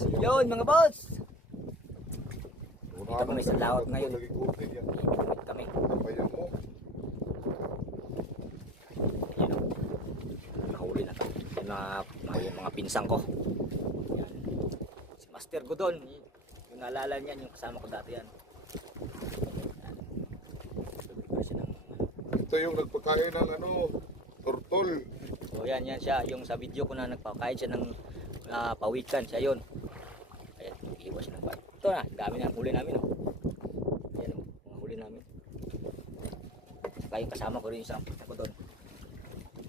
So yun mga boss. Dito kami sa laot ngayon. Init kami. Yan o. Nahuli na to. Yan mga pinsang ko. Yan. Si Master Godon. Yung naalala niyan, yung kasama ko dati yan. Ito yung nagpakain ng turtol. So yan siya. Yung sa video ko na nagpakain siya ng pawikan. Siya yun. Ayan, iwas siya ng pawikan. Ito na, dami na huli namin. Oh. Ayan o, mga huli namin. Saka yung kasama ko rin isang ko doon.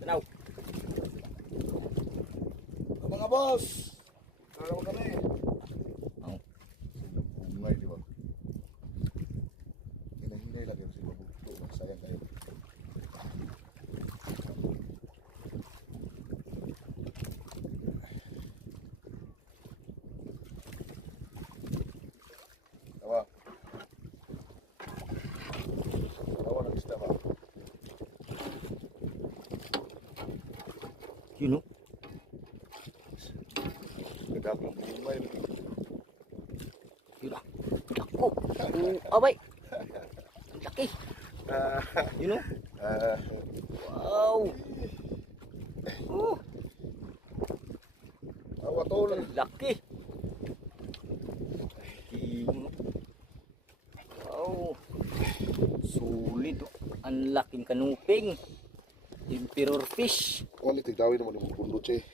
Tanaw. Mga boss! Kala mo kami. Oh. Bungay, di ba? Hinahinay lang yung sila bukto. Magsayang kayo. Tawa. Tawa ng isda ba? Yun o. Nagkakang bingmay. Yun ah. Ako. Abay. Ang laki. Yun o. Wow. Oh. Tawa tol. Ang laki. Yun o. Wow. Sulit o. Ang laking kanuping. Emperor fish. Wali, tigdawin naman yung bundot siya eh.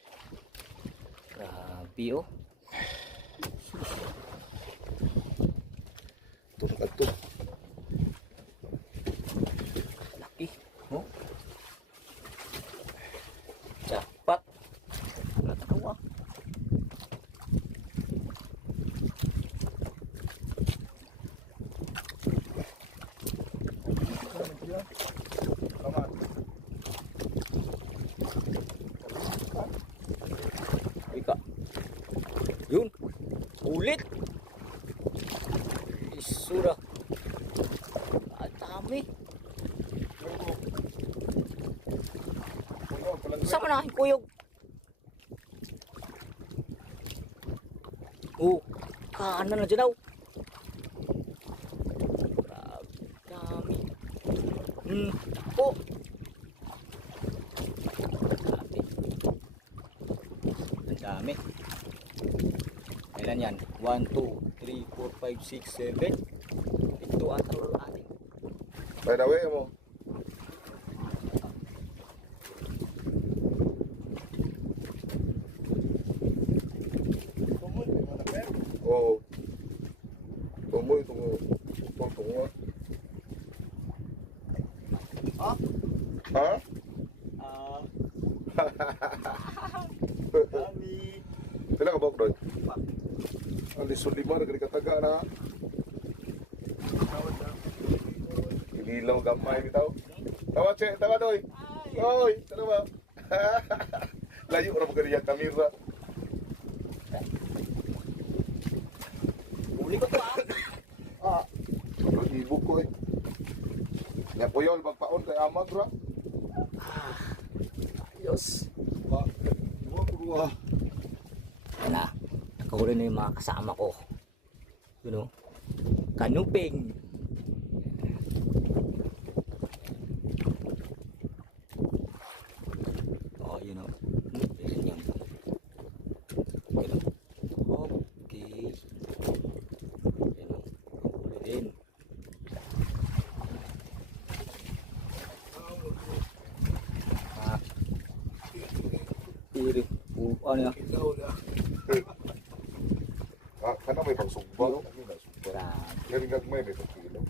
Grabe o. Ito na kadto. Laki. Oh. Jackpot. Natakawa. Tama. Ika. Yun. Ulit. Isura. Ang dami. Saan ka na? Kuyog. Oh. Kanan na dyan daw. Grabe. Dami. Oh. Dami. Ang dami. Ilan yan? 1, 2, 3, 4, 5, 6, 7. Ito ang tawag natin. By the way mo. Oo. Tumoy tungo. Tungo. Ha? Ha? Dami. Pila ka bok doy? Ali sulima na kataga na. Inilaw gamay bitaw. Tawa che, tawa doy. Oy, tawa. Layo ra mo kaniya kamera. Uli ko to ah. Ibog ko eh. Nya puyol magpaon kay amag ra. Ayos. Ba, mo kuha. Wala. Nakahuli na yung mga kasama ko. You know? Kanuping. Oh, you know. Yan yan. You know? Okay. You know? Huli din. Iri. Ano yan? Kana may pagsugba. Grabe. Kaya gagmay may kilo.